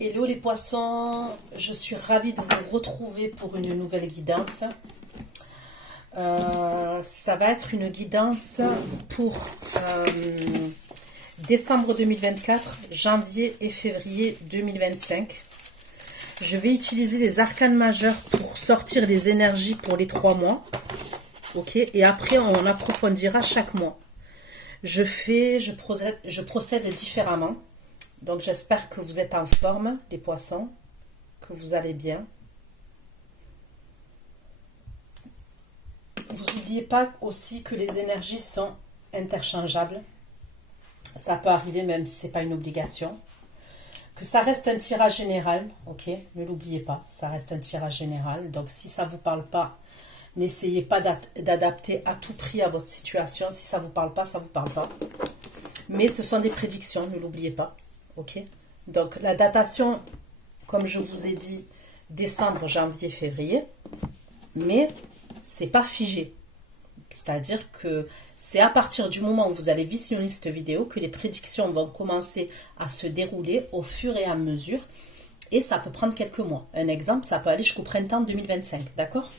Hello les poissons, je suis ravie de vous retrouver pour une nouvelle guidance. Ça va être une guidance pour décembre 2024, janvier et février 2025. Je vais utiliser les arcanes majeurs pour sortir les énergies pour les 3 mois. Ok, et après on approfondira chaque mois. Je procède différemment. Donc j'espère que vous êtes en forme, les poissons, que vous allez bien. Vous n'oubliez pas aussi que les énergies sont interchangeables. Ça peut arriver même si ce n'est pas une obligation. Que ça reste un tirage général, ok? Ne l'oubliez pas, ça reste un tirage général. Donc si ça ne vous parle pas, n'essayez pas d'adapter à tout prix à votre situation. Si ça ne vous parle pas, ça ne vous parle pas. Mais ce sont des prédictions, ne l'oubliez pas. Ok, donc la datation, comme je vous ai dit, décembre, janvier, février, mais c'est pas figé. C'est-à-dire que c'est à partir du moment où vous allez visionner cette vidéo que les prédictions vont commencer à se dérouler au fur et à mesure, et ça peut prendre quelques mois. Un exemple, ça peut aller jusqu'au printemps 2025, d'accord?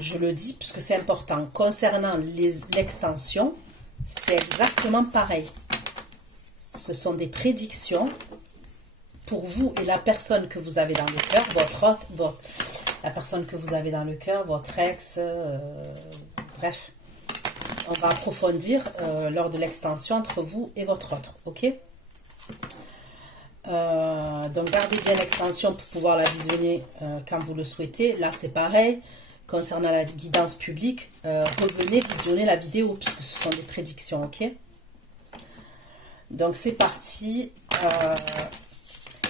Je le dis parce que c'est important. Concernant l'extension, c'est exactement pareil. Ce sont des prédictions pour vous et la personne que vous avez dans le cœur, la personne que vous avez dans le cœur, votre ex, bref. On va approfondir lors de l'extension entre vous et votre autre, ok? Donc gardez bien l'extension pour pouvoir la visionner quand vous le souhaitez. Là c'est pareil, concernant la guidance publique, revenez visionner la vidéo puisque ce sont des prédictions, ok? Donc c'est parti,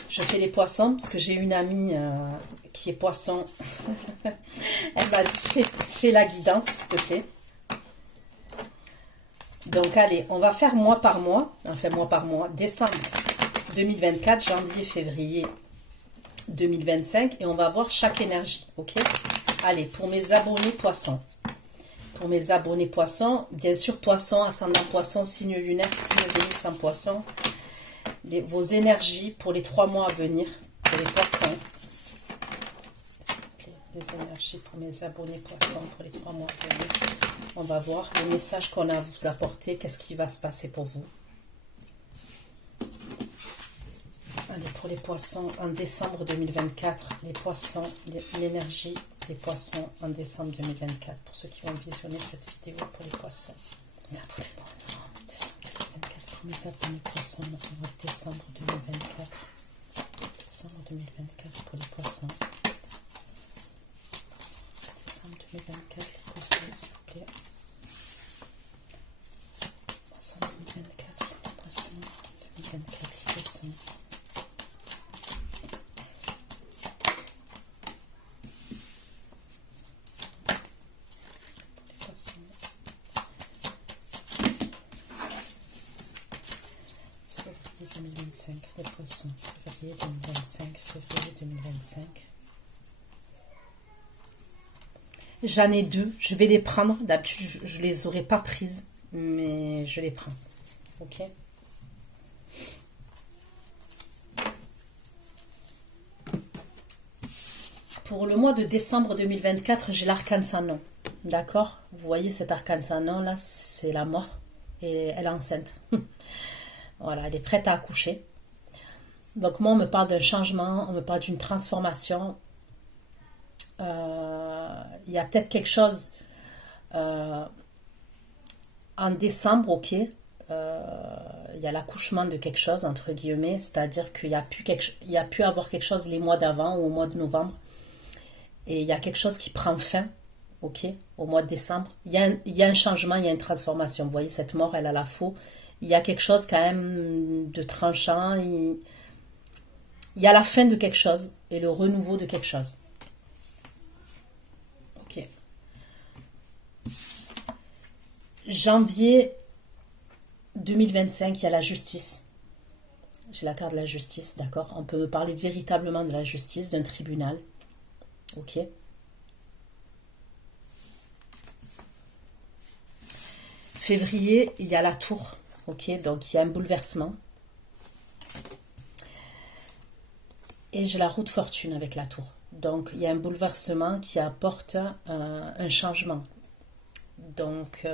je fais les poissons parce que j'ai une amie qui est poisson. Elle m'a dit fais la guidance s'il te plaît. Donc allez, on va faire mois par mois, enfin mois par mois, décembre 2024, janvier, février 2025 et on va voir chaque énergie, ok? Allez, pour mes abonnés poissons. Pour mes abonnés poissons, bien sûr poissons, ascendant poisson, signe lunaire, signe Vénus en poisson. Vos énergies pour les 3 mois à venir, pour les poissons. S'il vous plaît, les énergies pour mes abonnés poissons pour les 3 mois à venir. On va voir les messages qu'on a à vous apporter, qu'est-ce qui va se passer pour vous. Allez, pour les poissons en décembre 2024, les poissons, l'énergie des poissons en décembre 2024. Pour ceux qui vont visionner cette vidéo pour les poissons. Pour les poissons, décembre 2024, pour mes abonnés poissons, décembre 2024. Décembre 2024 pour les poissons. Décembre 2024, les poissons, s'il vous plaît. Poissons 2024, les poissons 2024, les poissons. Les poissons, février 2025, février 2025. J'en ai 2, je vais les prendre. D'habitude, je ne les aurais pas prises, mais je les prends. Ok. Pour le mois de décembre 2024, j'ai l'arcane sans nom. D'accord? Vous voyez cet arcane sans nom là, c'est la mort. Et elle est enceinte. Voilà, elle est prête à accoucher. Donc moi, on me parle d'un changement, on me parle d'une transformation. Il y a peut-être quelque chose en décembre, ok. Il y a l'accouchement de quelque chose, entre guillemets. C'est-à-dire qu'il y a pu avoir quelque chose les mois d'avant ou au mois de novembre. Et il y a quelque chose qui prend fin, ok, au mois de décembre. Il y a un changement, il y a une transformation. Vous voyez, cette mort, elle a la faux. Il y a quelque chose quand même de tranchant. Il y a la fin de quelque chose et le renouveau de quelque chose. Ok. Janvier 2025, il y a la justice. J'ai la carte de la justice, d'accord? On peut parler véritablement de la justice, d'un tribunal. Ok. Février, il y a la tour. Ok, donc il y a un bouleversement. Et j'ai la roue de fortune avec la tour. Donc, il y a un bouleversement qui apporte un changement. Donc,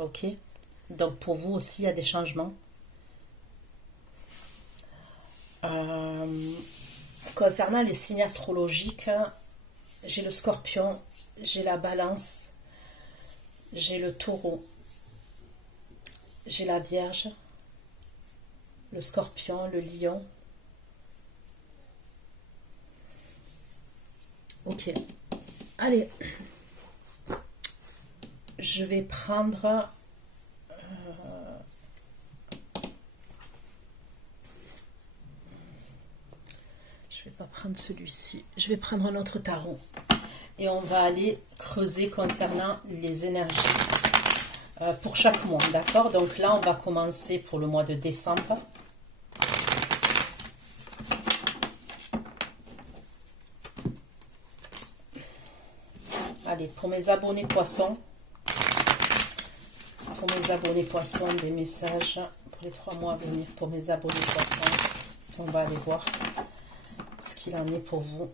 ok. Donc, pour vous aussi, il y a des changements. Concernant les signes astrologiques, j'ai le scorpion, j'ai la balance, j'ai le taureau, j'ai la vierge, le scorpion, le lion. Ok. Allez. Je vais prendre... je vais pas prendre celui-ci. Je vais prendre un autre tarot. Et on va aller creuser concernant les énergies pour chaque mois, d'accord? Donc là, on va commencer pour le mois de décembre. Allez, pour mes abonnés poissons, des messages pour les 3 mois à venir. Pour mes abonnés poissons, on va aller voir ce qu'il en est pour vous,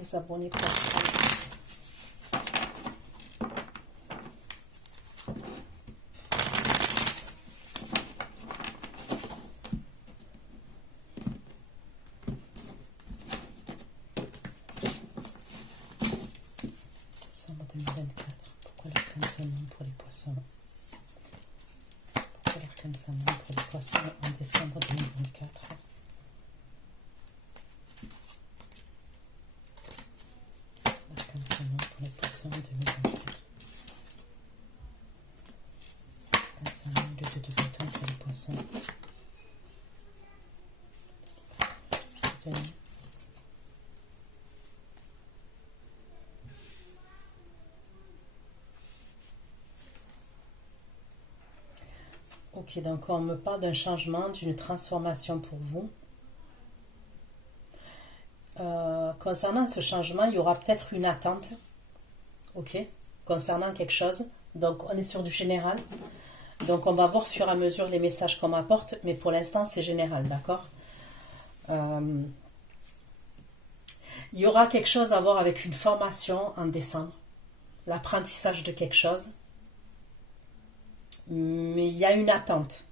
mes abonnés poissons. Décembre 2024. Pourquoi l'arcane Saint-Nom pour les poissons? Pourquoi l'arcane Saint-Nom pour les poissons en décembre 2024? L'arcane Saint-Nom pour les poissons en 2024. L'arcane Saint-Nom de 2 de bâton pour les poissons. Ok, donc on me parle d'un changement, d'une transformation pour vous. Concernant ce changement, il y aura peut-être une attente, ok, concernant quelque chose. Donc on est sur du général. Donc on va voir au fur et à mesure les messages qu'on m'apporte, mais pour l'instant c'est général, d'accord? Il y aura quelque chose à voir avec une formation en décembre, l'apprentissage de quelque chose. Mais il y a une attente.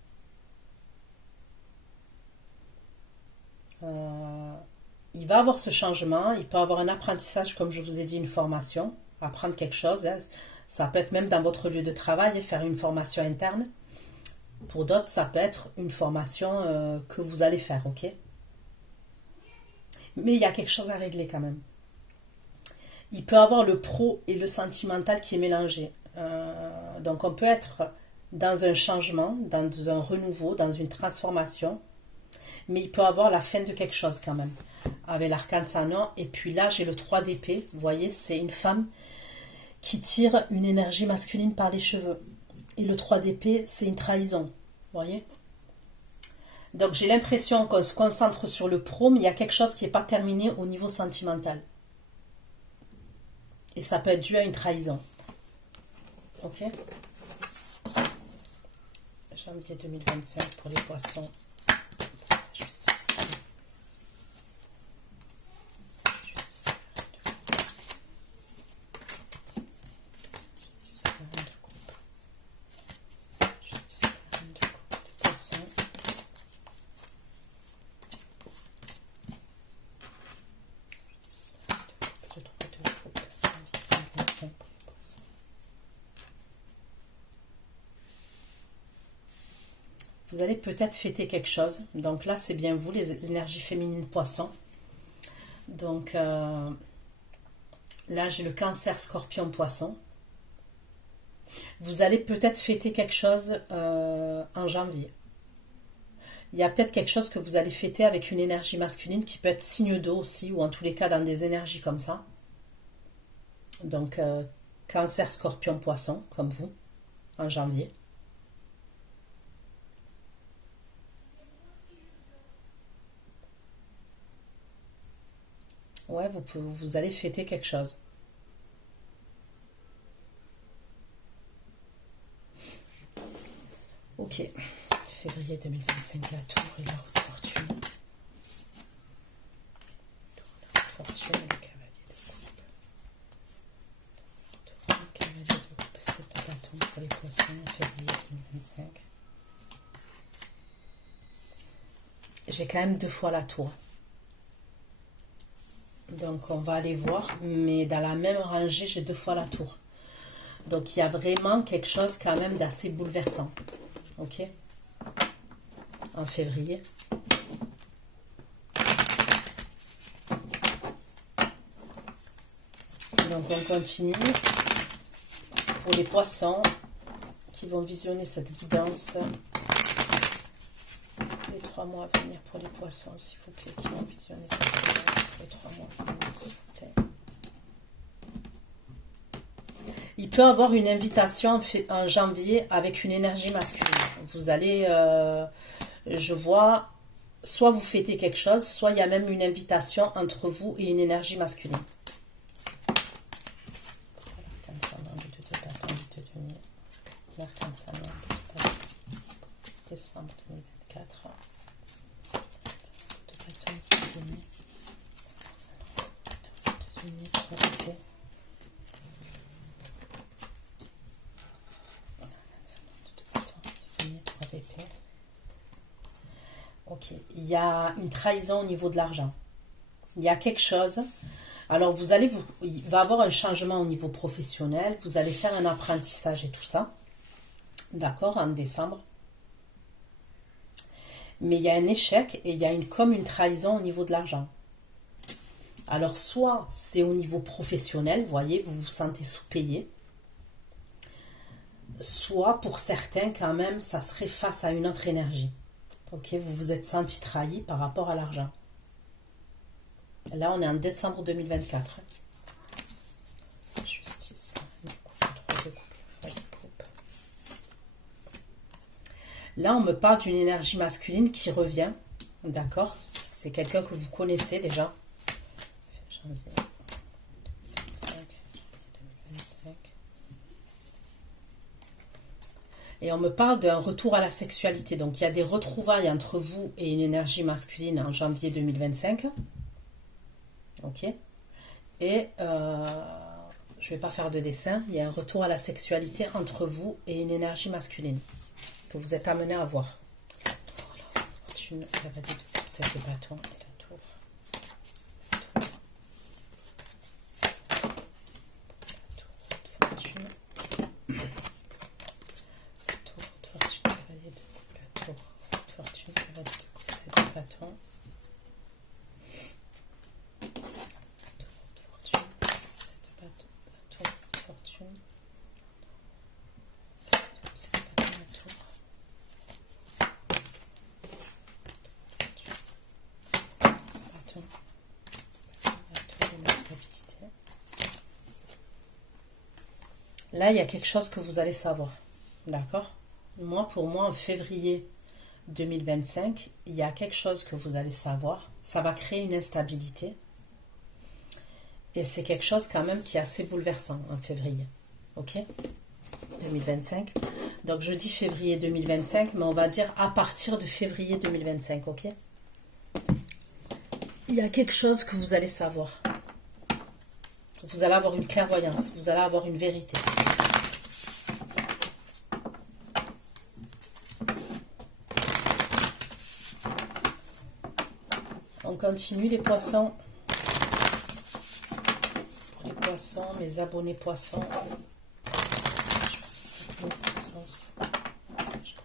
Il va avoir ce changement, il peut avoir un apprentissage, comme je vous ai dit, une formation, apprendre quelque chose. Hein. Ça peut être même dans votre lieu de travail, faire une formation interne. Pour d'autres, ça peut être une formation que vous allez faire, ok? Mais il y a quelque chose à régler quand même. Il peut avoir le pro et le sentimental qui est mélangé. Donc on peut être dans un changement, dans un renouveau, dans une transformation, mais il peut avoir la fin de quelque chose quand même, avec l'arcane Saint-Nom. Et puis là, j'ai le 3 d'épée, vous voyez, c'est une femme qui tire une énergie masculine par les cheveux. Et le 3 d'épée, c'est une trahison, vous voyez. Donc j'ai l'impression qu'on se concentre sur le pro, mais il y a quelque chose qui n'est pas terminé au niveau sentimental. Et ça peut être dû à une trahison. Ok? Janvier 2025 pour les poissons. Justice. Justice. Justice. Les poissons. Vous allez peut-être fêter quelque chose. Donc là, c'est bien vous, l'énergie féminine poisson. Donc là, j'ai le cancer scorpion poisson. Vous allez peut-être fêter quelque chose en janvier. Il y a peut-être quelque chose que vous allez fêter avec une énergie masculine qui peut être signe d'eau aussi, ou en tous les cas dans des énergies comme ça. Donc cancer scorpion poisson, comme vous, en janvier. Ouais, vous allez fêter quelque chose. Ok. Février 2025, la tour et la roue de fortune. poissons, février 2025. J'ai quand même 2 fois la tour. Donc on va aller voir, mais dans la même rangée, j'ai 2 fois la tour. Donc il y a vraiment quelque chose quand même d'assez bouleversant. Ok? En février. Donc on continue. Pour les poissons qui vont visionner cette guidance. Les 3 mois à venir pour les poissons, s'il vous plaît, qui vont visionner cette guidance pour les 3 mois à venir, s'il vous plaît. Il peut avoir une invitation en janvier avec une énergie masculine. Vous allez, je vois, soit vous fêtez quelque chose, soit il y a même une invitation entre vous et une énergie masculine. Décembre 2024. Ok, il y a une trahison au niveau de l'argent. Il y a quelque chose. Alors il va y avoir un changement au niveau professionnel. Vous allez faire un apprentissage et tout ça. D'accord, en décembre. Mais il y a un échec et il y a comme une trahison au niveau de l'argent. Alors, soit c'est au niveau professionnel, vous voyez, vous vous sentez sous-payé. Soit, pour certains, quand même, ça serait face à une autre énergie. Ok, vous vous êtes senti trahi par rapport à l'argent. Là, on est en décembre 2024. Justice. Là, on me parle d'une énergie masculine qui revient. D'accord? C'est quelqu'un que vous connaissez déjà. Janvier 2025. Et on me parle d'un retour à la sexualité. Donc, il y a des retrouvailles entre vous et une énergie masculine en janvier 2025. Ok? Et je ne vais pas faire de dessin. Il y a un retour à la sexualité entre vous et une énergie masculine que vous êtes amené à voir. Fortune, cavalier de coupe, 7 de bâton et la tour. Fortune. Fortune, cavalier de coupe, la tour. Fortune, cavalier de coupe, 7 de bâton. Là, il y a quelque chose que vous allez savoir. D'accord? Pour moi, en février 2025, il y a quelque chose que vous allez savoir. Ça va créer une instabilité. Et c'est quelque chose quand même qui est assez bouleversant en février. Ok? 2025. Donc, je dis février 2025, mais on va dire à partir de février 2025. Ok? Il y a quelque chose que vous allez savoir. Vous allez avoir une clairvoyance. Vous allez avoir une vérité. On continue les poissons. Pour les poissons, mes abonnés poissons. Pour les poissons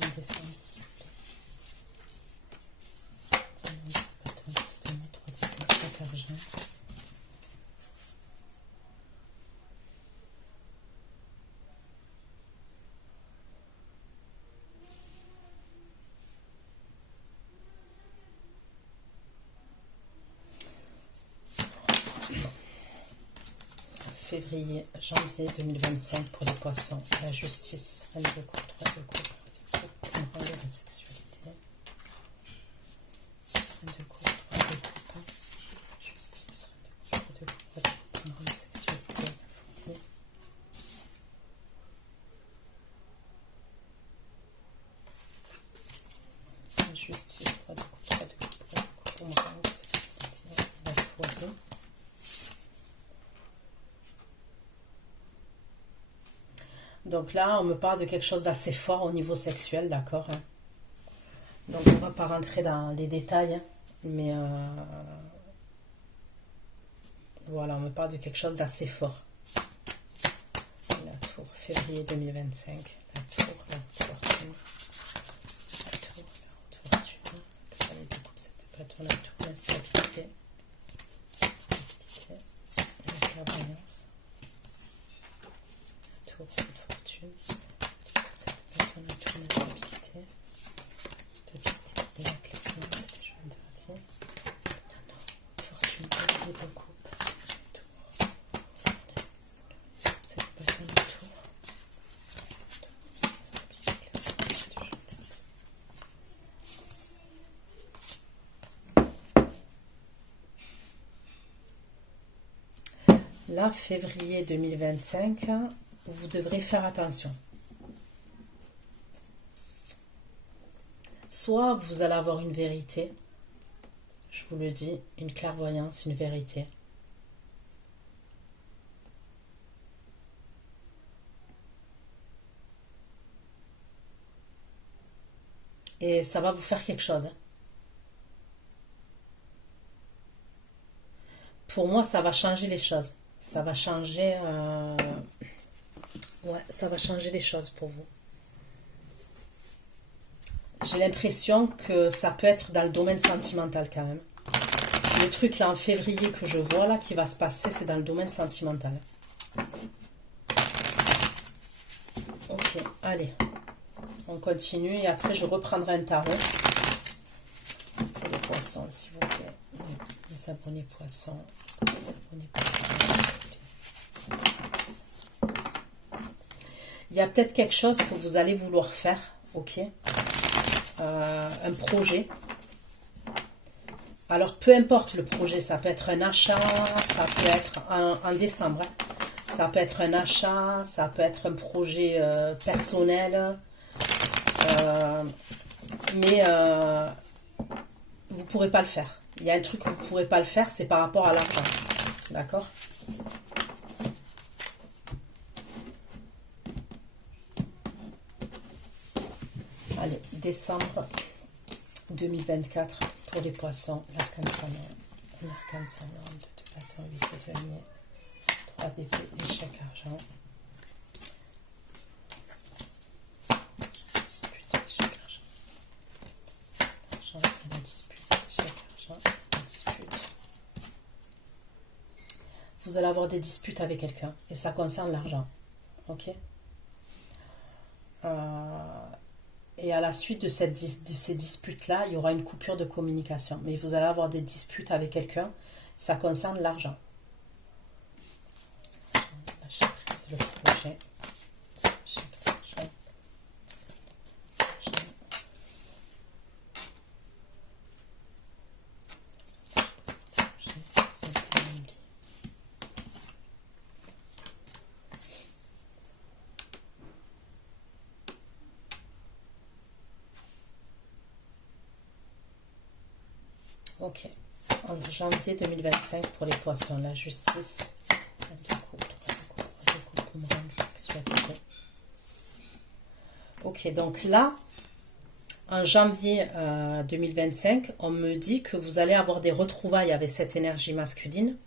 de décembre, s'il vous plaît. Février, janvier 2025 pour les poissons. La justice, reine de coupe, 3 de coupe, contrôle de la sexualité. Reine de coupe, 3 de coupe. Justice, reine de coupe, 3 de coupe, justice, 3 de coupe, 3 de coupe, 3 de coupe, boomerang, sexualité, la folie. Donc là, on me parle de quelque chose d'assez fort au niveau sexuel, d'accord, hein. Donc on va pas rentrer dans les détails, hein, mais voilà, on me parle de quelque chose d'assez fort. La tour, février 2025. La tour, la fortune. La tour, la fortune. Le palais de coupe, cette bâton, la tour, l'instabilité. Stabilité. La clairvoyance. La tour, la fortune. Cette bâton, la tour, l'instabilité. Stabilité. La clairvoyance, les jeux interdits. La fortune, les deux coupes. Là, février 2025, vous devrez faire attention. Soit vous allez avoir une vérité, je vous le dis, une clairvoyance, une vérité. Et ça va vous faire quelque chose, hein. Pour moi, ça va changer les choses. Ça va changer... Ouais, ça va changer les choses pour vous. J'ai l'impression que ça peut être dans le domaine sentimental quand même. Le truc là en février que je vois là qui va se passer, c'est dans le domaine sentimental. Ok, allez. On continue et après je reprendrai un tarot. Pour les poissons, s'il vous plaît. Les abonnés poissons. Les abonnés poissons. Il y a peut-être quelque chose que vous allez vouloir faire, ok, un projet. Alors, peu importe le projet, ça peut être un achat, ça peut être en décembre, hein. Ça peut être un achat, ça peut être un projet personnel, mais vous ne pourrez pas le faire. Il y a un truc que vous ne pourrez pas le faire, c'est par rapport à l'argent, d'accord ? Allez, décembre 2024 pour les poissons, l'arcane saillant, 2 de bâton, 8 de denier, 3 d'épée, échec argent. Dispute, échec argent. Argent, la dispute, échec argent, la dispute. Vous allez avoir des disputes avec quelqu'un et ça concerne l'argent, ok. Et à la suite de ces disputes-là, il y aura une coupure de communication. Mais vous allez avoir des disputes avec quelqu'un. Ça concerne l'argent. Lâcher prise, le projet. Lâcher l'argent. Ok, en janvier 2025 pour les poissons, la justice, 2 coups, 3 coups, boomerang, sexualité. Ok, donc là, en janvier 2025, on me dit que vous allez avoir des retrouvailles avec cette énergie masculine,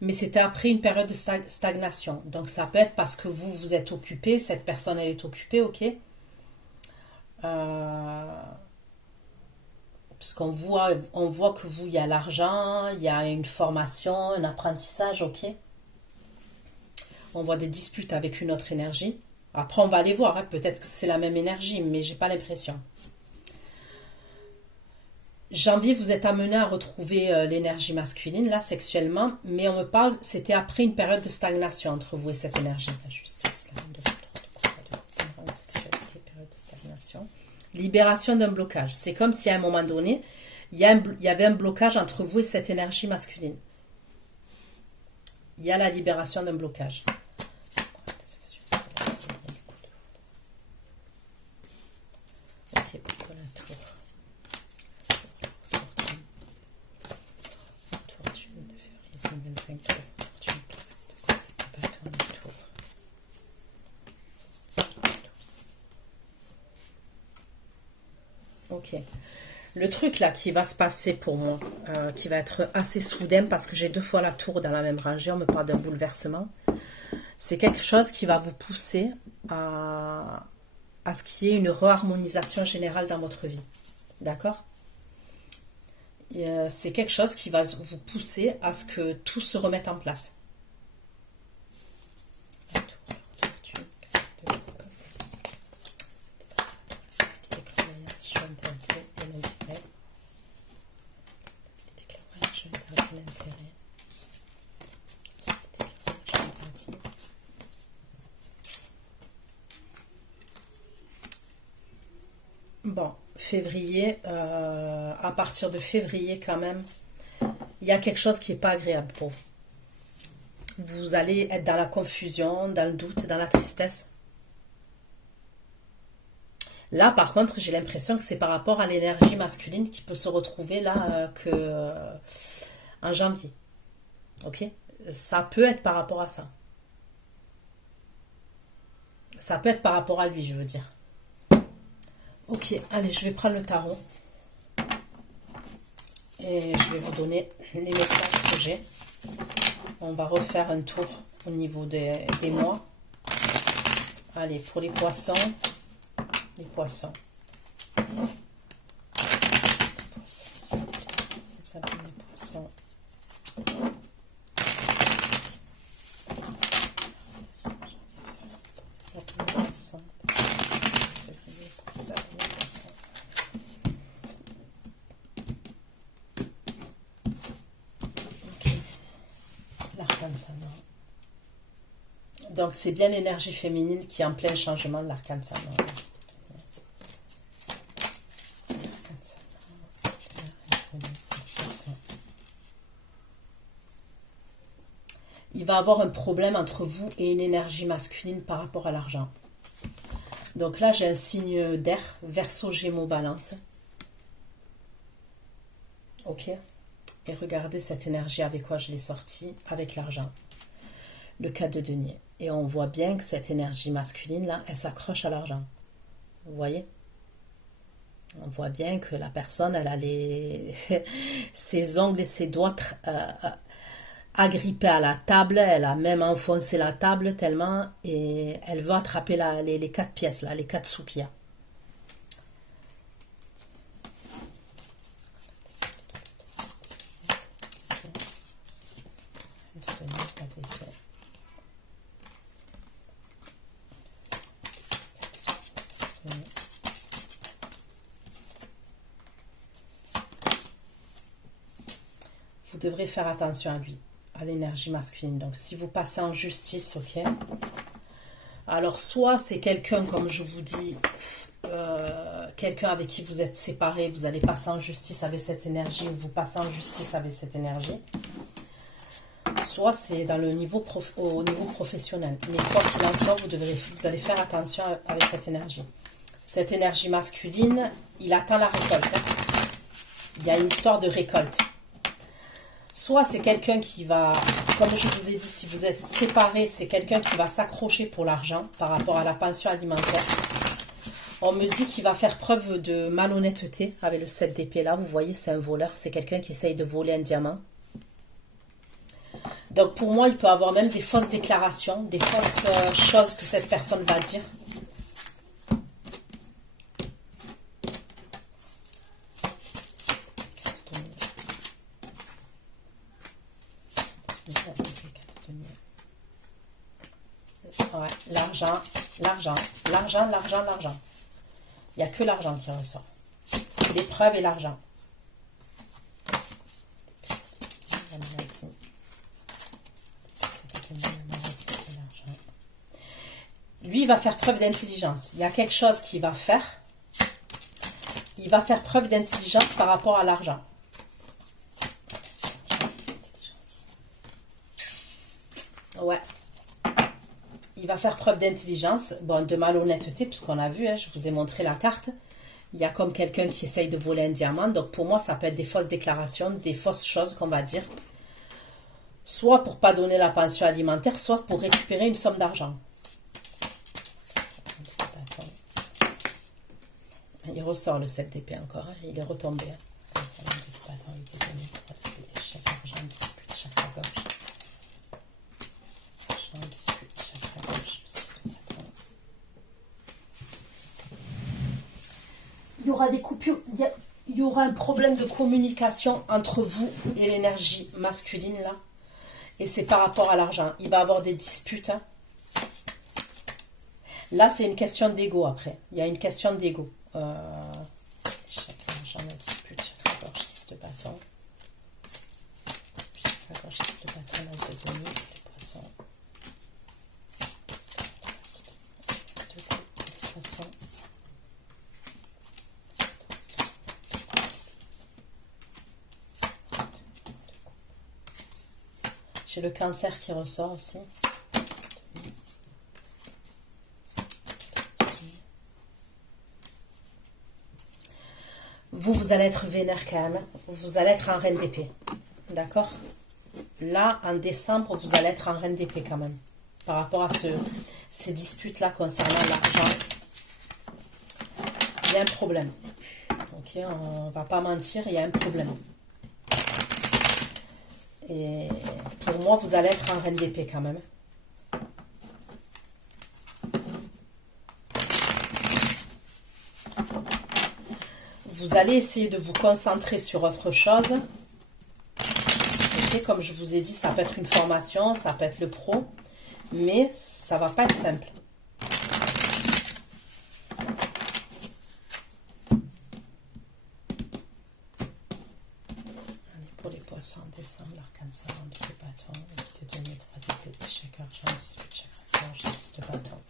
mais c'était après une période de stagnation. Donc ça peut être parce que vous êtes occupé, cette personne elle est occupée, ok. Parce qu'on voit que vous, il y a l'argent, il y a une formation, un apprentissage, ok. On voit des disputes avec une autre énergie. Après, on va aller voir, hein, peut-être que c'est la même énergie, mais j'ai pas l'impression. Janvier, vous êtes amené à retrouver l'énergie masculine, là, sexuellement, mais on me parle, c'était après une période de stagnation entre vous et cette énergie. La justice, là, 2, 3, sexualité, période de stagnation. Libération d'un blocage. C'est comme si à un moment donné, il y avait un blocage entre vous et cette énergie masculine. Il y a la libération d'un blocage. Ok, pourquoi la tour? Ok. Le truc là qui va se passer pour moi, qui va être assez soudain parce que j'ai 2 fois la tour dans la même rangée, on me parle d'un bouleversement, c'est quelque chose qui va vous pousser à ce qu'il y ait une reharmonisation générale dans votre vie. D'accord? C'est quelque chose qui va vous pousser à ce que tout se remette en place. Bon, février, à partir de février quand même, il y a quelque chose qui n'est pas agréable pour vous. Vous allez être dans la confusion, dans le doute, dans la tristesse. Là, par contre, j'ai l'impression que c'est par rapport à l'énergie masculine qui peut se retrouver là en janvier. Ok? Ça peut être par rapport à ça. Ça peut être par rapport à lui, je veux dire. Ok, allez, je vais prendre le tarot. Et je vais vous donner les messages que j'ai. On va refaire un tour au niveau des mois. Allez, pour les poissons. Les poissons. Les poissons, s'il vous plaît. Les poissons. Donc c'est bien l'énergie féminine qui est en plein changement de l'arcane sanon. Il va avoir un problème entre vous et une énergie masculine par rapport à l'argent. Donc là j'ai un signe d'air, Verseau, Gémeaux, Balance. Ok. Et regardez cette énergie avec quoi je l'ai sortie, avec l'argent. Le 4 de denier. Et on voit bien que cette énergie masculine, là, elle s'accroche à l'argent. Vous voyez? On voit bien que la personne, elle a ses ongles et ses doigts agrippés à la table. Elle a même enfoncé la table tellement. Et elle veut attraper les 4 pièces, là, les 4 sous qu'il y a. Vous devrez faire attention à lui, à l'énergie masculine. Donc, si vous passez en justice, ok. Alors, soit c'est quelqu'un, comme je vous dis, quelqu'un avec qui vous êtes séparés, vous allez passer en justice avec cette énergie, ou vous passez en justice avec cette énergie. Soit c'est dans le au niveau professionnel. Mais quoi qu'il en soit, vous allez faire attention avec cette énergie. Cette énergie masculine, il attend la récolte. Hein. Il y a une histoire de récolte. Soit c'est quelqu'un qui va, comme je vous ai dit, si vous êtes séparés, c'est quelqu'un qui va s'accrocher pour l'argent par rapport à la pension alimentaire. On me dit qu'il va faire preuve de malhonnêteté avec le 7 d'épée là. Vous voyez, c'est un voleur. C'est quelqu'un qui essaye de voler un diamant. Donc pour moi, il peut avoir même des fausses déclarations, des fausses choses que cette personne va dire. Ouais, l'argent, l'argent, l'argent, l'argent, l'argent. Il n'y a que l'argent qui ressort. Les preuves et l'argent. Lui, il va faire preuve d'intelligence. Il y a quelque chose qu'il va faire. Il va faire preuve d'intelligence par rapport à l'argent. Ouais. Il va faire preuve d'intelligence, bon, de malhonnêteté, puisqu'on a vu, hein, je vous ai montré la carte. Il y a comme quelqu'un qui essaye de voler un diamant. Donc pour moi, ça peut être des fausses déclarations, des fausses choses qu'on va dire. Soit pour ne pas donner la pension alimentaire, soit pour récupérer une somme d'argent. Il ressort le 7 d'épée encore, hein. Il est retombé. Hein. Il y aura des coupures, il y aura un problème de communication entre vous et l'énergie masculine là. Et c'est par rapport à l'argent. Il va y avoir des disputes. Hein. Là, c'est une question d'ego après. Il y a une question d'ego. Chaque argent, la dispute, chaque gorge, 6 de bâton. Chaque gorge, 6 de bâton, l'as de demi, les poissons. Les poissons. J'ai le cancer qui ressort aussi. Vous allez être vénère quand même. Vous allez être en reine d'épée. D'accord? Là, en décembre, vous allez être en reine d'épée quand même. Par rapport à ces disputes-là concernant l'argent. Il y a un problème. Ok, on ne va pas mentir, il y a un problème. Et pour moi, vous allez être en reine d'épée quand même. Vous allez essayer de vous concentrer sur autre chose. Okay, comme je vous ai dit, ça peut être une formation, ça peut être le pro, mais ça va pas être simple. Allez, pour les poissons, en décembre, l'arcane savant, 2 de bâton, 8 de denier, 3 d'épée, chaque argent, dispute, chaque argent, 6 de bâton.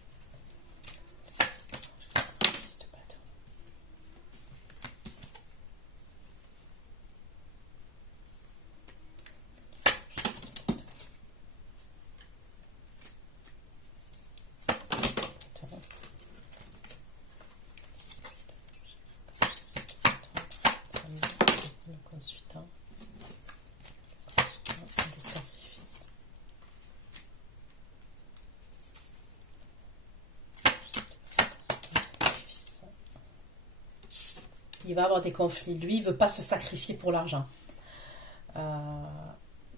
Il va avoir des conflits. Lui, il ne veut pas se sacrifier pour l'argent.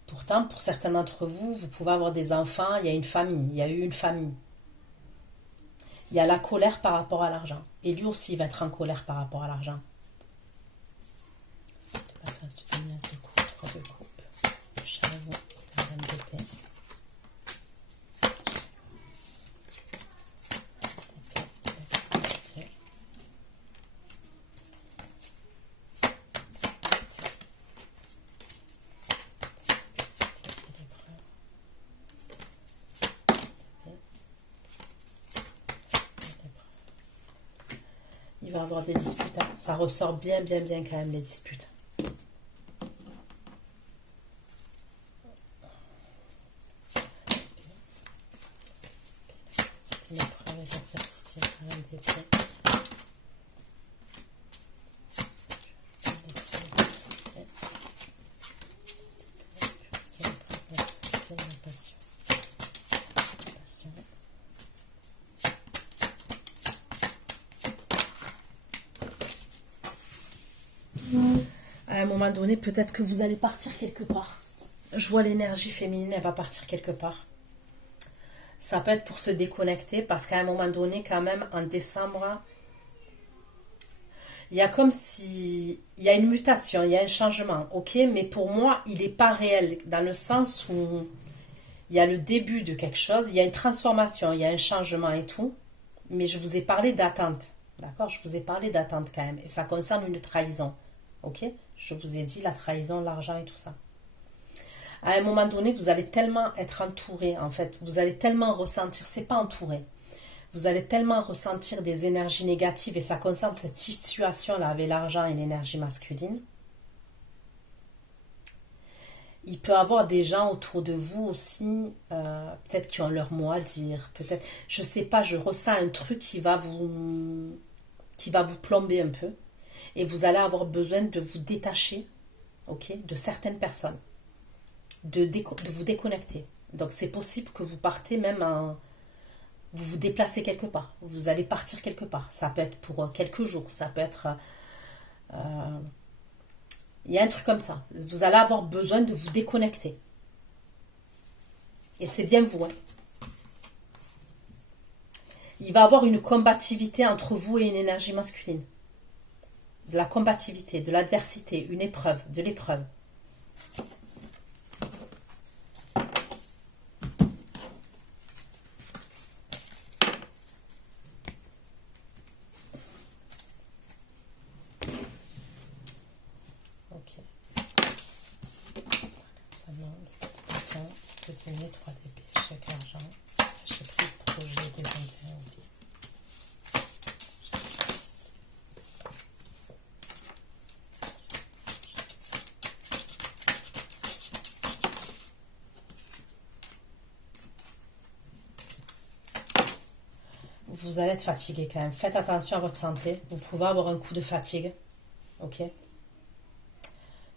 Pourtant, pour certains d'entre vous, vous pouvez avoir des enfants, il y a une famille, il y a eu une famille. Il y a la colère par rapport à l'argent. Et lui aussi, il va être en colère par rapport à l'argent. Il va y avoir des disputes. Hein. Ça ressort bien quand même, les disputes. C'est une épreuve avec l'adversité, quand même des pieds. À un moment donné, peut-être que vous allez partir quelque part. Je vois l'énergie féminine, elle va partir quelque part. Ça peut être pour se déconnecter, parce qu'à un moment donné, quand même, en décembre, il y a comme si... Il y a une mutation, il y a un changement, ok? Mais pour moi, il n'est pas réel, dans le sens où il y a le début de quelque chose, il y a une transformation, il y a un changement et tout. Mais je vous ai parlé d'attente, d'accord? Je vous ai parlé d'attente quand même, et ça concerne une trahison, ok? Je vous ai dit la trahison, l'argent et tout ça. À un moment donné, vous allez tellement être entouré, en fait. Vous allez tellement ressentir, c'est pas entouré. Vous allez tellement ressentir des énergies négatives, et ça concerne cette situation-là avec l'argent et l'énergie masculine. Il peut y avoir des gens autour de vous aussi, peut-être qui ont leur mot à dire, peut-être, je sais pas, je ressens un truc qui va vous plomber un peu. Et vous allez avoir besoin de vous détacher, ok, de certaines personnes, de vous déconnecter. Donc c'est possible que vous partez même vous vous déplacez quelque part, vous allez partir quelque part. Ça peut être pour quelques jours, ça peut être... il y a un truc comme ça. Vous allez avoir besoin de vous déconnecter. Et c'est bien vous. Hein. Il va y avoir une combativité entre vous et une énergie masculine. De la combativité, de l'adversité, une épreuve, de l'épreuve. Ok. Ça demande de donner 3 DP, chèque argent, lâcher prise, projet, des intérêts oubliés. Vous allez être fatigué quand même. Faites attention à votre santé. Vous pouvez avoir un coup de fatigue. Ok.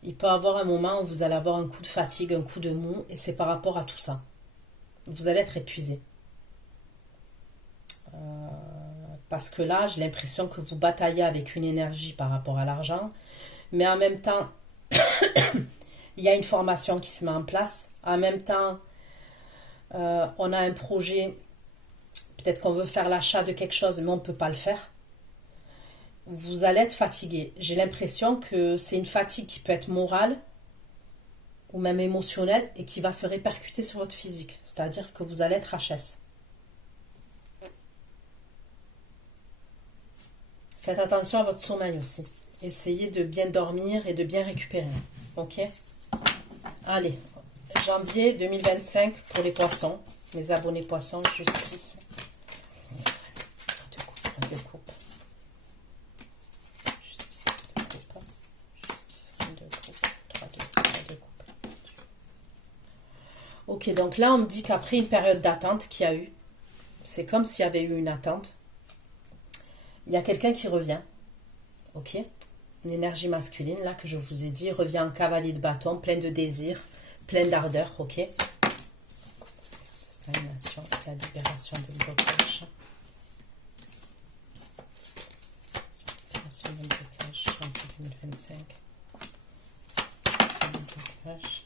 Il peut y avoir un moment où vous allez avoir un coup de fatigue, un coup de mou, et c'est par rapport à tout ça. Vous allez être épuisé. Parce que là, j'ai l'impression que vous bataillez avec une énergie par rapport à l'argent, mais en même temps, il y a une formation qui se met en place. En même temps, on a un projet. Peut-être qu'on veut faire l'achat de quelque chose, mais on ne peut pas le faire. Vous allez être fatigué. J'ai l'impression que c'est une fatigue qui peut être morale ou même émotionnelle et qui va se répercuter sur votre physique. C'est-à-dire que vous allez être HS. Faites attention à votre sommeil aussi. Essayez de bien dormir et de bien récupérer. Ok? Allez, janvier 2025 pour les poissons. Mes abonnés poissons, justice. De coupe. Justice, de coupe. Justice, de coupe. 3 de coupe. Ok, donc là, on me dit qu'après une période d'attente qu'il y a eu, c'est comme s'il y avait eu une attente. Il y a quelqu'un qui revient. Ok? Une énergie masculine, là, que je vous ai dit, revient en cavalier de bâton, plein de désir, plein d'ardeur. Ok? Stagnation, la libération de blocage. Libération de blocage, janvier 2025. Libération de blocage.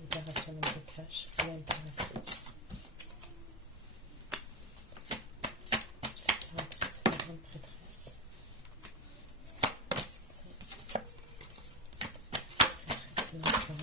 Libération de blocage, l'impératrice. L'impératrice et la grande prêtresse. C'est l'empereur.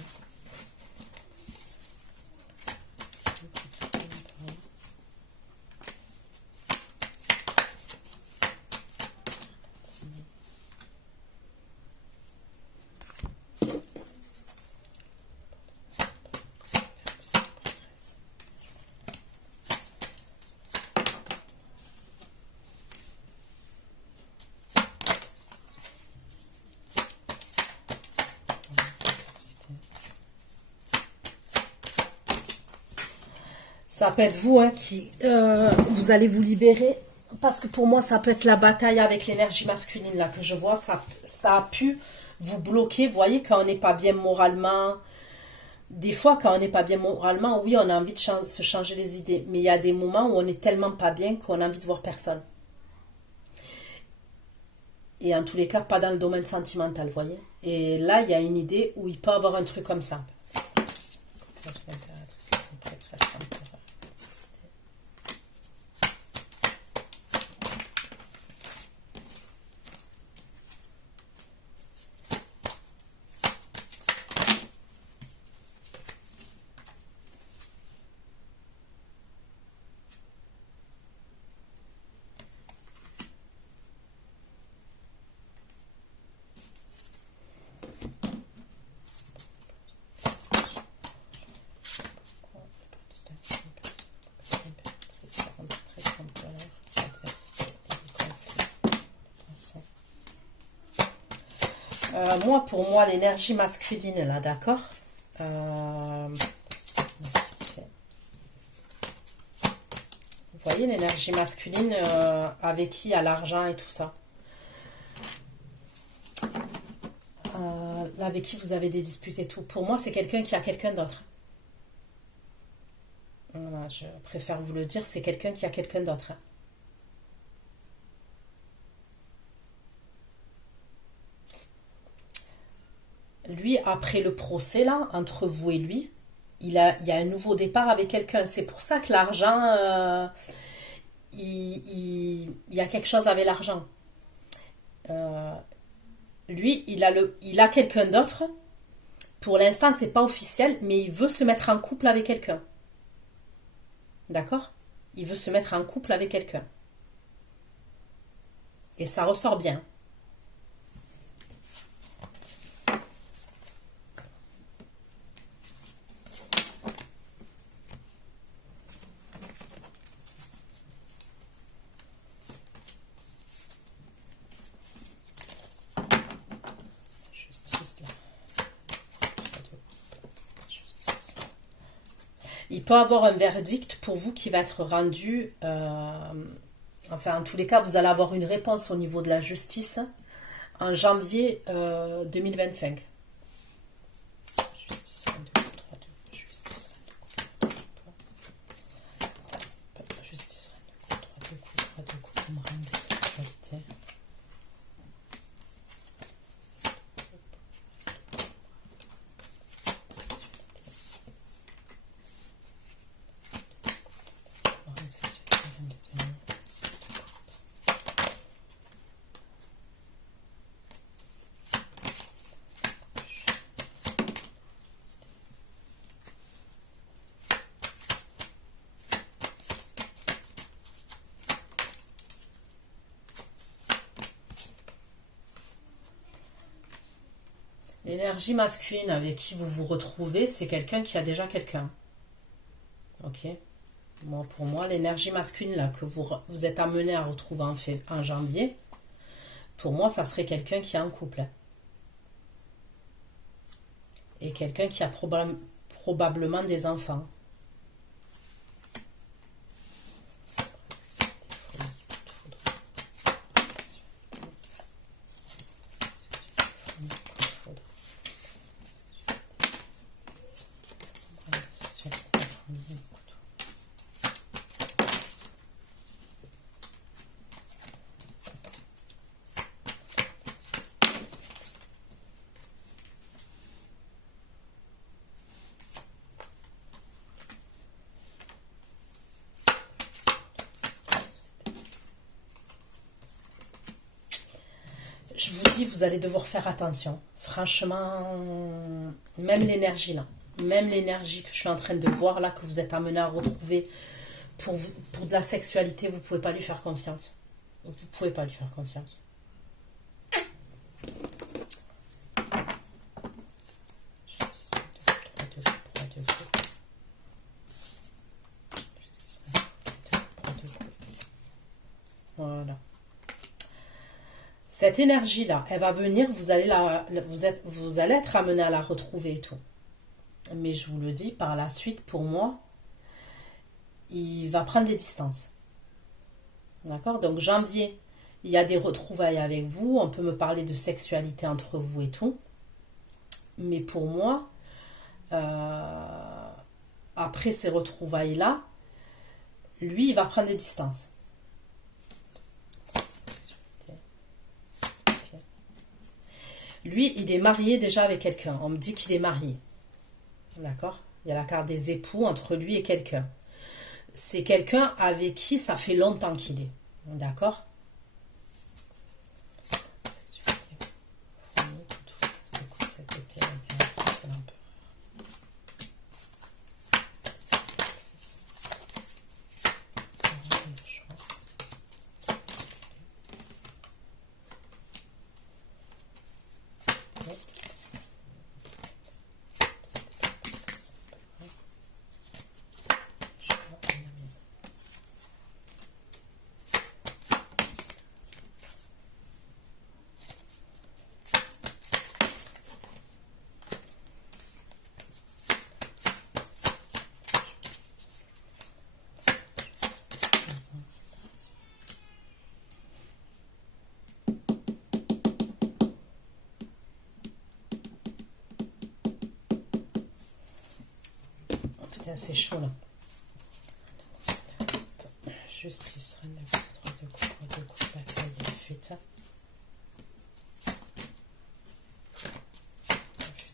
Ça peut être vous hein, qui vous allez vous libérer. Parce que pour moi, ça peut être la bataille avec l'énergie masculine là que je vois. Ça a pu vous bloquer. Vous voyez, quand on n'est pas bien moralement. Des fois, quand on n'est pas bien moralement, oui, on a envie de se changer les idées. Mais il y a des moments où on n'est tellement pas bien qu'on a envie de voir personne. Et en tous les cas, pas dans le domaine sentimental, vous voyez. Et là, il y a une idée où il peut y avoir un truc comme ça. Moi, pour moi, l'énergie masculine, là, d'accord vous voyez, l'énergie masculine avec qui il y a l'argent et tout ça. avec qui vous avez des disputes et tout. Pour moi, c'est quelqu'un qui a quelqu'un d'autre. Voilà, je préfère vous le dire, c'est quelqu'un qui a quelqu'un d'autre. Lui, après le procès, là, entre vous et lui, il y a un nouveau départ avec quelqu'un. C'est pour ça que l'argent, il y a quelque chose avec l'argent. Euh, Lui, il a quelqu'un d'autre. Pour l'instant, c'est pas officiel, mais il veut se mettre en couple avec quelqu'un. D'accord? Il veut se mettre en couple avec quelqu'un. Et ça ressort bien. Justice, là. Justice. Il peut avoir un verdict pour vous qui va être rendu. Enfin, en tous les cas, vous allez avoir une réponse au niveau de la justice en janvier 2025. Justice, reine de coupe, 3, 2. Justice, reine de coupe, justice, reine de coupe, 3, 2 coups, 3, 2 coups, comme reine de sexualité. L'énergie masculine avec qui vous vous retrouvez, c'est quelqu'un qui a déjà quelqu'un. Ok? Bon, pour moi, l'énergie masculine là, que vous êtes amené à retrouver en janvier, pour moi, ça serait quelqu'un qui est en couple. Et quelqu'un qui a probablement des enfants. Je vous dis, vous allez devoir faire attention. Franchement, même l'énergie là, même l'énergie que je suis en train de voir là, que vous êtes amené à retrouver pour de la sexualité, vous ne pouvez pas lui faire confiance. Vous ne pouvez pas lui faire confiance. Voilà. Cette énergie-là, elle va venir, vous allez être amené à la retrouver et tout. Mais je vous le dis, par la suite, pour moi, il va prendre des distances. D'accord? Donc janvier, il y a des retrouvailles avec vous, on peut me parler de sexualité entre vous et tout. Mais pour moi, après ces retrouvailles-là, lui, il va prendre des distances. Lui, il est marié déjà avec quelqu'un. On me dit qu'il est marié. D'accord? Il y a la carte des époux entre lui et quelqu'un. C'est quelqu'un avec qui ça fait longtemps qu'il est. D'accord? c'est chaud là. Justice, reine de coupe, 3 de coupe, 3 de coupe, la clé de la fuite.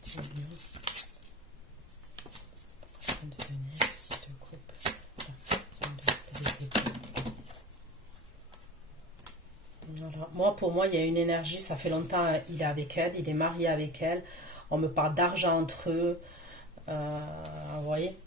Fuite lion. Reine de denier, 6 de coupe, la reine de coupe et des épées. Voilà. Moi, pour moi, il y a une énergie, ça fait longtemps, il est avec elle, il est marié avec elle. On me parle d'argent entre eux. Vous voyez?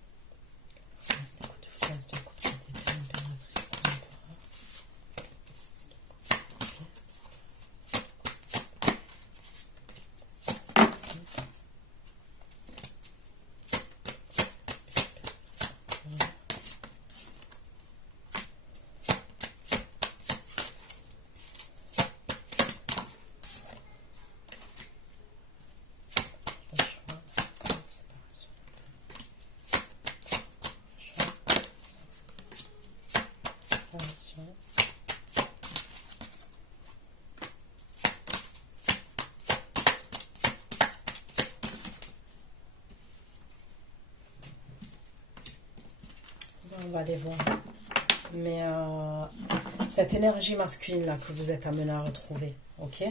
On va aller voir. Mais cette énergie masculine là que vous êtes amené à retrouver, ok?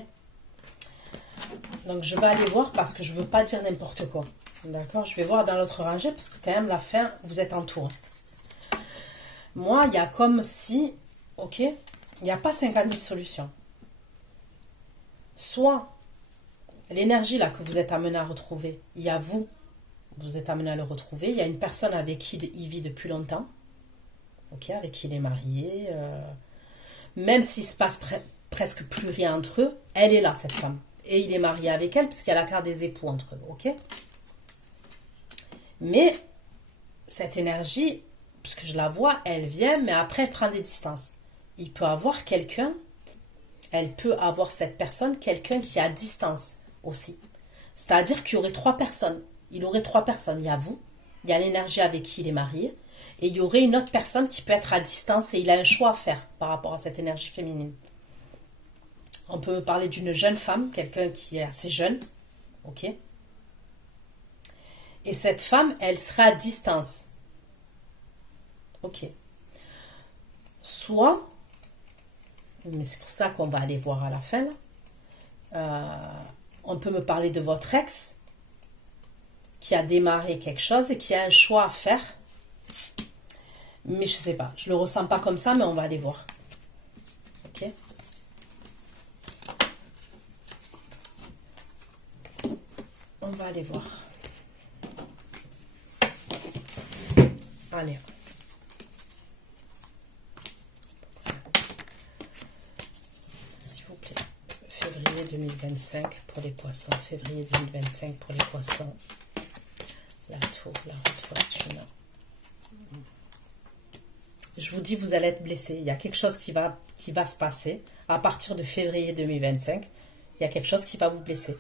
Donc je vais aller voir parce que je ne veux pas dire n'importe quoi. D'accord? Je vais voir dans l'autre rangée parce que quand même la fin, vous êtes en tour. Moi, il y a comme si, ok, il n'y a pas 50 000 solutions. Soit l'énergie là que vous êtes amené à retrouver, il y a vous, vous êtes amené à le retrouver. Il y a une personne avec qui il vit depuis longtemps, ok, avec qui il est marié. Même s'il se passe presque plus rien entre eux, elle est là, cette femme. Et il est marié avec elle puisqu'il y a la carte des époux entre eux, ok? Mais cette énergie, puisque je la vois, elle vient, mais après elle prend des distances. Il peut avoir quelqu'un, elle peut avoir cette personne, quelqu'un qui est à distance aussi. C'est-à-dire qu'il y aurait 3 personnes. Il aurait 3 personnes. Il y a vous, il y a l'énergie avec qui il est marié, et il y aurait une autre personne qui peut être à distance et il a un choix à faire par rapport à cette énergie féminine. On peut me parler d'une jeune femme, quelqu'un qui est assez jeune, ok? Et cette femme, elle sera à distance. Ok. Soit, mais c'est pour ça qu'on va aller voir à la fin, on peut me parler de votre ex qui a démarré quelque chose et qui a un choix à faire. Mais je sais pas, je le ressens pas comme ça, mais on va aller voir. Ok? On va aller voir. Allez. S'il vous plaît. Février 2025 pour les poissons. Février 2025 pour les poissons. La tour, la route fortune. Je vous dis, vous allez être blessé. Il y a quelque chose qui va se passer à partir de février 2025. Il y a quelque chose qui va vous blesser.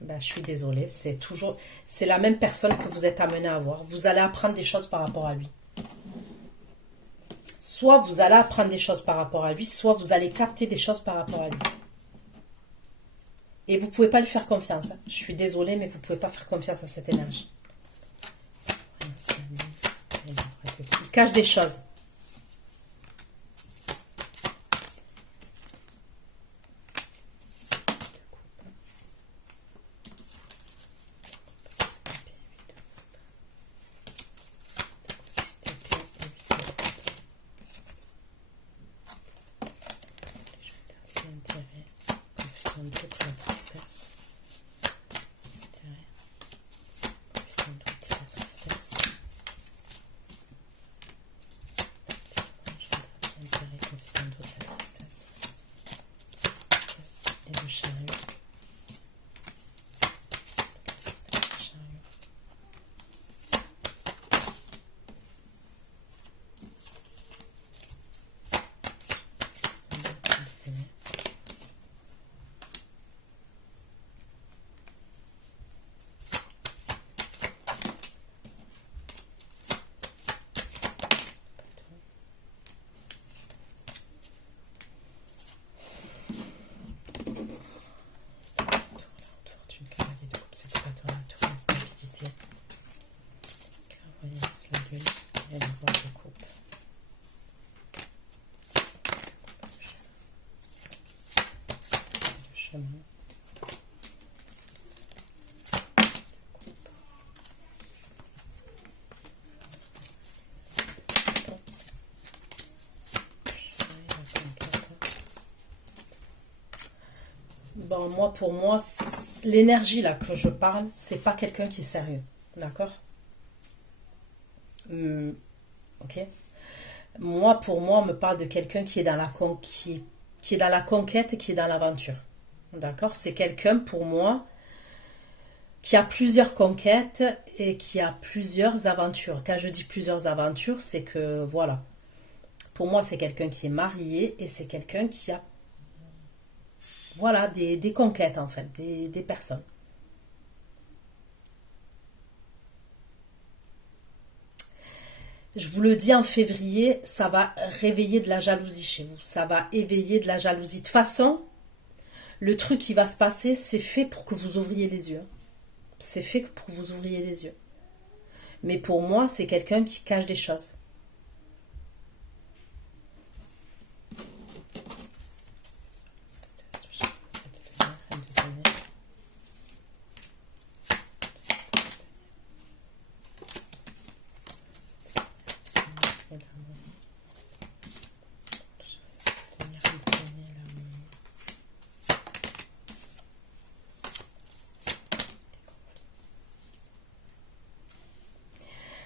Ben, je suis désolée, c'est la même personne que vous êtes amené à voir. Vous allez apprendre des choses par rapport à lui. Soit vous allez apprendre des choses par rapport à lui, soit vous allez capter des choses par rapport à lui. Et vous ne pouvez pas lui faire confiance. Je suis désolée, mais vous ne pouvez pas faire confiance à cette énergie. Il cache des choses. Bon, moi, pour moi, l'énergie là que je parle, c'est pas quelqu'un qui est sérieux. D'accord? Hum, ok? Moi, pour moi, on me parle de quelqu'un qui est dans qui est dans la conquête et qui est dans l'aventure. D'accord? C'est quelqu'un, pour moi, qui a plusieurs conquêtes et qui a plusieurs aventures. Quand je dis plusieurs aventures, c'est que, voilà. Pour moi, c'est quelqu'un qui est marié et c'est quelqu'un qui a, voilà, des conquêtes, en fait, des personnes. Je vous le dis, en février, ça va réveiller de la jalousie chez vous. Ça va éveiller de la jalousie. De toute façon, le truc qui va se passer, c'est fait pour que vous ouvriez les yeux. C'est fait pour que vous ouvriez les yeux. Mais pour moi, c'est quelqu'un qui cache des choses.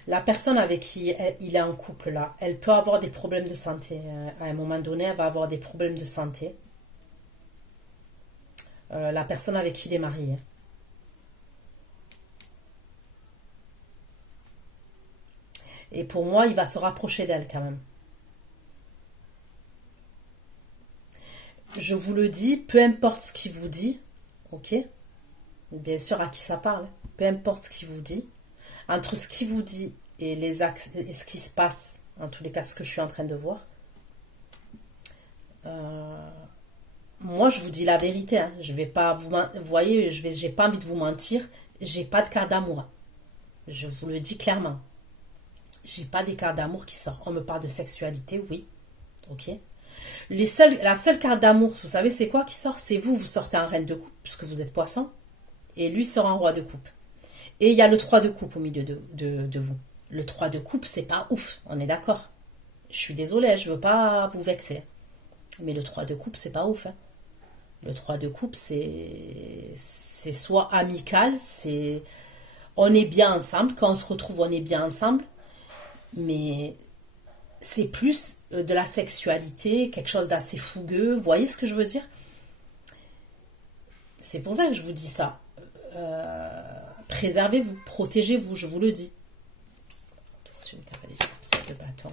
La personne avec qui il est en couple là, elle peut avoir des problèmes de santé. À un moment donné, elle va avoir des problèmes de santé. La personne avec qui il est marié. Et pour moi, il va se rapprocher d'elle quand même. Je vous le dis, peu importe ce qu'il vous dit, ok? Bien sûr, à qui ça parle. Peu importe ce qu'il vous dit. Entre ce qu'il vous dit et les axes et ce qui se passe, en tous les cas, ce que je suis en train de voir, moi, je vous dis la vérité. Hein. Je vais pas vous, vous voyez, j'ai pas envie de vous mentir. J'ai pas de carte d'amour. Je vous le dis clairement. J'ai pas des cartes d'amour qui sortent. On me parle de sexualité, oui, ok. La seule carte d'amour, vous savez, c'est quoi qui sort? C'est vous, vous sortez en reine de coupe, puisque vous êtes poisson, et lui sort en roi de coupe. Et il y a le 3 de coupe au milieu de vous. Le 3 de coupe, c'est pas ouf, on est d'accord. Je suis désolée, je veux pas vous vexer. Mais le 3 de coupe, c'est pas ouf. Hein. Le 3 de coupe, c'est soit amical, c'est on est bien ensemble, quand on se retrouve, on est bien ensemble, mais c'est plus de la sexualité, quelque chose d'assez fougueux. Vous voyez ce que je veux dire? C'est pour ça que je vous dis ça. Préservez-vous, protégez-vous, je vous le dis. Une cavalier de bâton.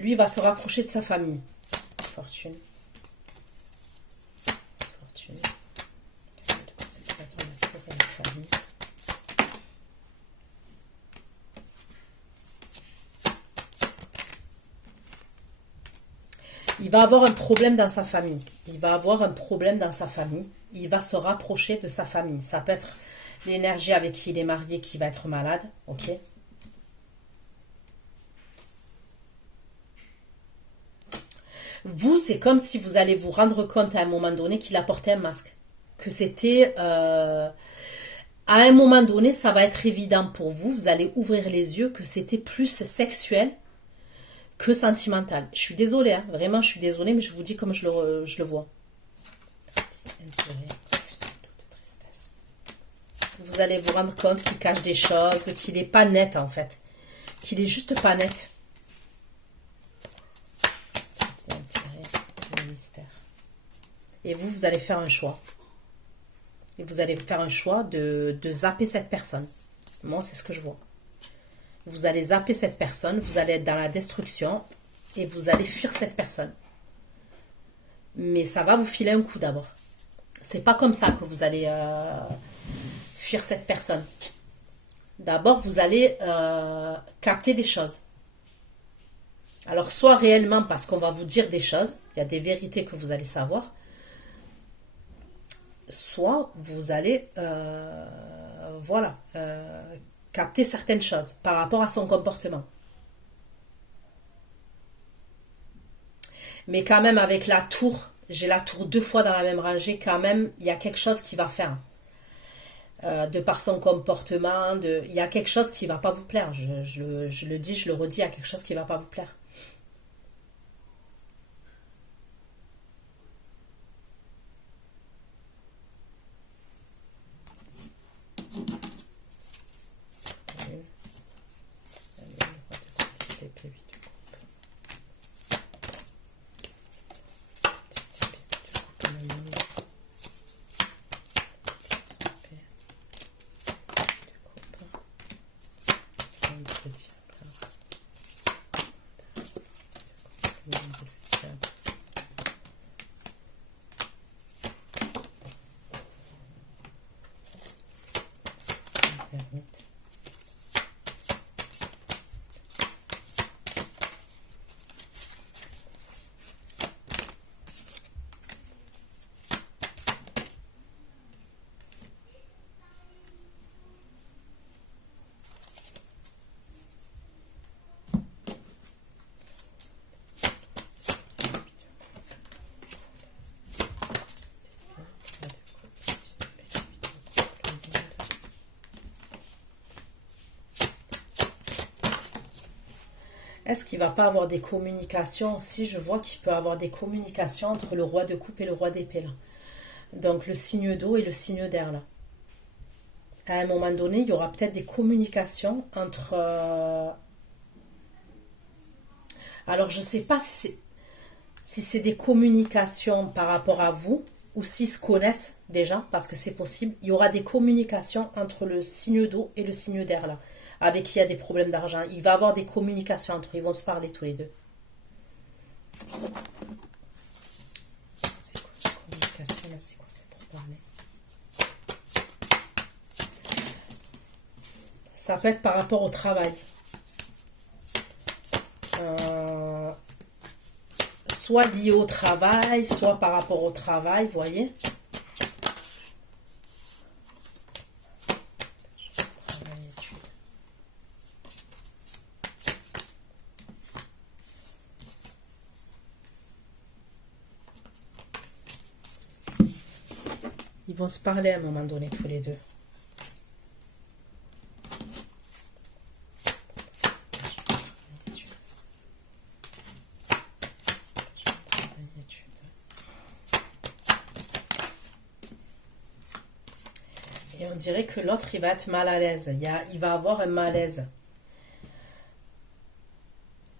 Lui va se rapprocher de sa famille. Fortune. Fortune. Il va avoir un problème dans sa famille. Il va avoir un problème dans sa famille. Il va se rapprocher de sa famille. Ça peut être l'énergie avec qui il est marié qui va être malade. Ok. Vous, c'est comme si vous allez vous rendre compte à un moment donné qu'il a porté un masque. Que c'était... à un moment donné, ça va être évident pour vous. Vous allez ouvrir les yeux que c'était plus sexuel que sentimental. Je suis désolée, hein. Vraiment, je suis désolée, mais je vous dis comme je le vois. Vous allez vous rendre compte qu'il cache des choses, qu'il n'est pas net en fait. Qu'il est juste pas net. Et vous, vous allez faire un choix. Et vous allez faire un choix de zapper cette personne. Moi, c'est ce que je vois. Vous allez zapper cette personne, vous allez être dans la destruction et vous allez fuir cette personne. Mais ça va vous filer un coup d'abord. C'est pas comme ça que vous allez fuir cette personne. D'abord, vous allez capter des choses. Alors, soit réellement parce qu'on va vous dire des choses, il y a des vérités que vous allez savoir, soit vous allez, voilà, capter certaines choses par rapport à son comportement. Mais quand même, avec la tour, j'ai la tour 2 fois dans la même rangée, quand même, il y a quelque chose qui va faire. de par son comportement, il y a quelque chose qui va pas vous plaire. Je le dis, je le redis, il y a quelque chose qui va pas vous plaire. Est-ce qu'il va pas avoir des communications aussi? Je vois qu'il peut avoir des communications entre le roi de coupe et le roi d'épée là. Donc le signe d'eau et le signe d'air là. À un moment donné, il y aura peut-être des communications entre... Alors je ne sais pas si c'est des communications par rapport à vous ou s'ils se connaissent déjà, parce que c'est possible. Il y aura des communications entre le signe d'eau et le signe d'air là, avec qui il y a des problèmes d'argent. Il va y avoir des communications entre eux, ils vont se parler tous les deux. C'est quoi ces communications là? C'est quoi c'est pour parler? Ça peut être par rapport au travail. Soit lié au travail, soit par rapport au travail, vous voyez. Travail, études. Ils vont se parler à un moment donné tous les deux. Et on dirait que l'autre, il va être mal à l'aise. Il va avoir un malaise.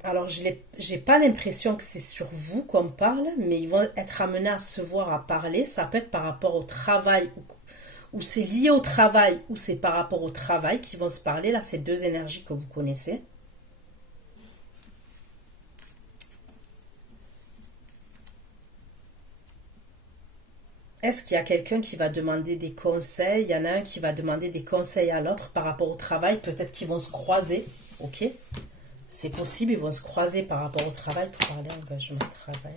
Alors, j'ai pas l'impression que c'est sur vous qu'on parle, mais ils vont être amenés à se voir, à parler. Ça peut être par rapport au travail, ou c'est lié au travail, ou c'est par rapport au travail qu'ils vont se parler. Là, c'est deux énergies que vous connaissez. Est-ce qu'il y a quelqu'un qui va demander des conseils? Il y en a un qui va demander des conseils à l'autre par rapport au travail. Peut-être qu'ils vont se croiser, ok? C'est possible, ils vont se croiser par rapport au travail pour parler engagement travail.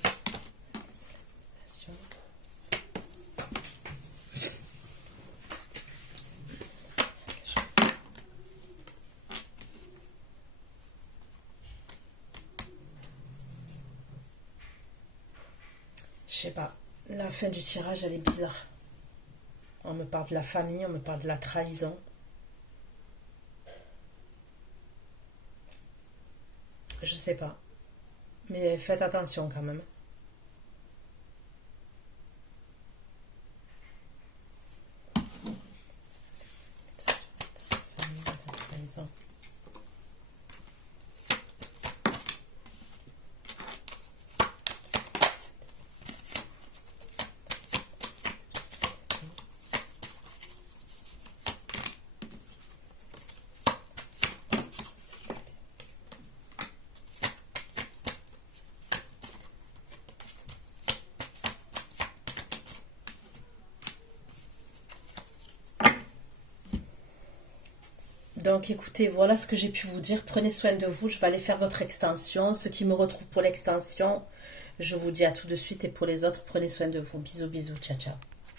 Je sais pas. La fin du tirage, elle est bizarre. On me parle de la famille, on me parle de la trahison. Je sais pas. Mais faites attention quand même. Famille, la trahison. Donc écoutez, voilà ce que j'ai pu vous dire. Prenez soin de vous. Je vais aller faire votre extension. Ceux qui me retrouvent pour l'extension, je vous dis à tout de suite. Et pour les autres, prenez soin de vous. Bisous, bisous. Ciao, ciao.